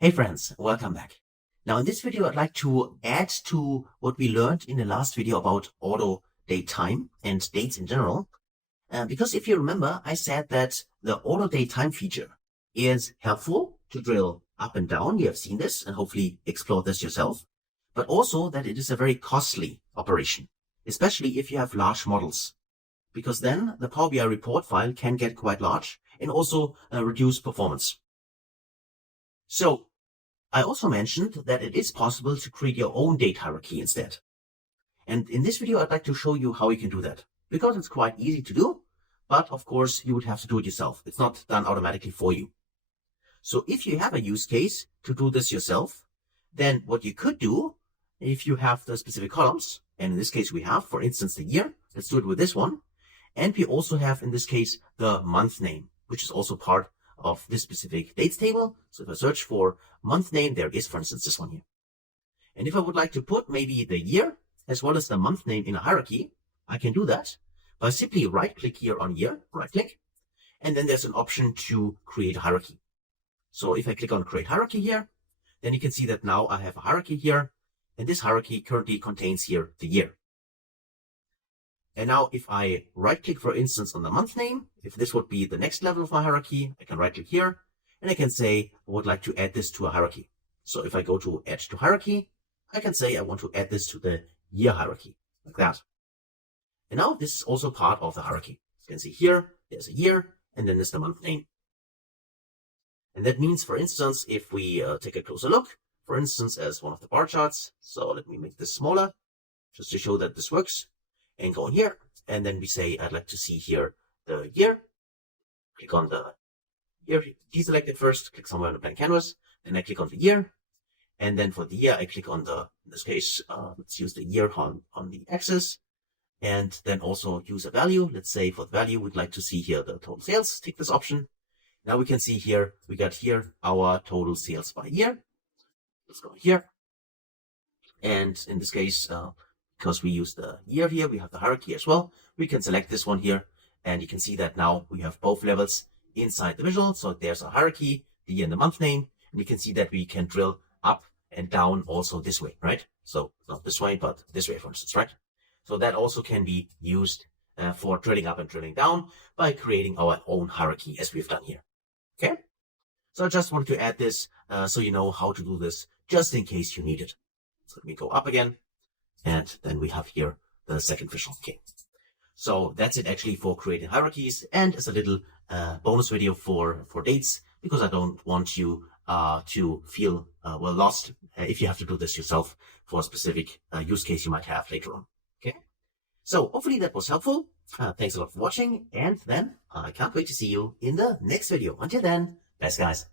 Hey friends, welcome back. Now in this video, I'd like to add to what we learned in the last video about auto date time and dates in general. Because if you remember, I said that the auto date time feature is helpful to drill up and down. You have seen this and hopefully explored this yourself, but also that it is a very costly operation, especially if you have large models, because then the Power BI report file can get quite large and also reduce performance. So I also mentioned that it is possible to create your own date hierarchy instead. And in this video, I'd like to show you how you can do that, because it's quite easy to do, but of course you would have to do it yourself. It's not done automatically for you. So if you have a use case to do this yourself, then what you could do, if you have the specific columns, and in this case we have, for instance, the year, let's do it with this one. And we also have, in this case, the month name, which is also part of this specific dates table. So if I search for month name, there is, for instance, this one here. And if I would like to put maybe the year as well as the month name in a hierarchy, I can do that by simply right click here on year, right click, and then there's an option to create a hierarchy. So if I click on create hierarchy here, then you can see that now I have a hierarchy here, and this hierarchy currently contains here the year. And now if I right click, for instance, on the month name, if this would be the next level of my hierarchy, I can right click here and I can say I would like to add this to a hierarchy. So if I go to add to hierarchy, I can say I want to add this to the year hierarchy, like that. And now this is also part of the hierarchy. You can see here, there's a year, and then there's the month name. And that means, for instance, if we take a closer look, for instance, as one of the bar charts. So let me make this smaller just to show that this works. And go in here, and then we say, I'd like to see here the year. Click on the year, deselect it first, click somewhere on the blank canvas, then I click on the year. And then for the year, I click on the, in this case, let's use the year on the axis, and then also use a value. Let's say for the value, we'd like to see here the total sales. Take this option. Now we can see here, we got here our total sales by year. Let's go here. And in this case, because we use the year here, we have the hierarchy as well. We can select this one here, and you can see that now we have both levels inside the visual. So there's a hierarchy, the year and the month name, and you can see that we can drill up and down also this way, right? So not this way, but this way, for instance, right? So that also can be used for drilling up and drilling down by creating our own hierarchy as we've done here. Okay. So I just wanted to add this so you know how to do this just in case you need it. So let me go up again. And then we have here the second visual. Okay. So that's it actually for creating hierarchies, and as a little bonus video for dates, because I don't want you to feel well lost if you have to do this yourself for a specific use case you might have later on. Okay. So hopefully that was helpful. Thanks a lot for watching, and then I can't wait to see you in the next video. Until then, best guys.